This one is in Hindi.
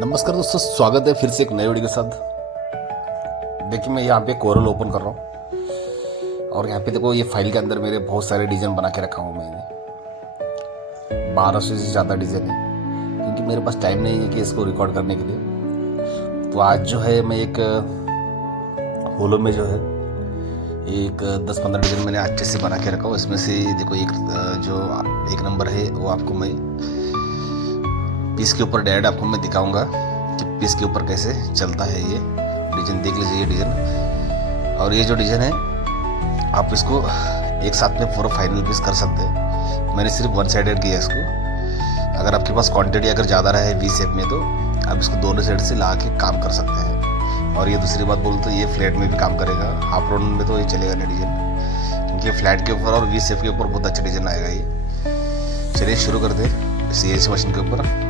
नमस्कार दोस्तों, स्वागत है फिर से एक नए वीडियो के साथ। देखिए मैं यहाँ पे कोरल ओपन कर रहा हूँ और यहाँ पे देखो ये फाइल के अंदर मेरे बहुत सारे डिज़ाइन बना के रखा हूँ मैंने। 1200 से ज़्यादा डिज़ाइन है क्योंकि मेरे पास टाइम नहीं है कि इसको रिकॉर्ड करने के लिए। तो आज जो है मैं एक होलो में जो है एक 10-15 डिज़ाइन मैंने अच्छे से बना के रखा हूँ। इसमें से देखो एक जो एक नंबर है वो आपको मैं पीस के ऊपर डायरेक्ट आपको मैं दिखाऊंगा कि पीस के ऊपर कैसे चलता है। ये डिज़ाइन देख लीजिए, ये डिज़ाइन और ये जो डिज़ाइन है आप इसको एक साथ में पूरा फाइनल पीस कर सकते हैं। मैंने सिर्फ वन साइडेड किया इसको। अगर आपके पास क्वांटिटी अगर ज़्यादा रहे वी शेप में तो आप इसको दोनों साइड से ला के काम कर सकते हैं। और ये दूसरी बात बोलूँ तो ये फ्लैट में भी काम करेगा, हाफ राउंड में तो ये चलेगा नहीं डिज़ाइन, क्योंकि फ्लैट के ऊपर और वी शेप के ऊपर बहुत अच्छा डिज़ाइन आएगा ये। चलिए शुरू करते हैं इस मशीन के ऊपर।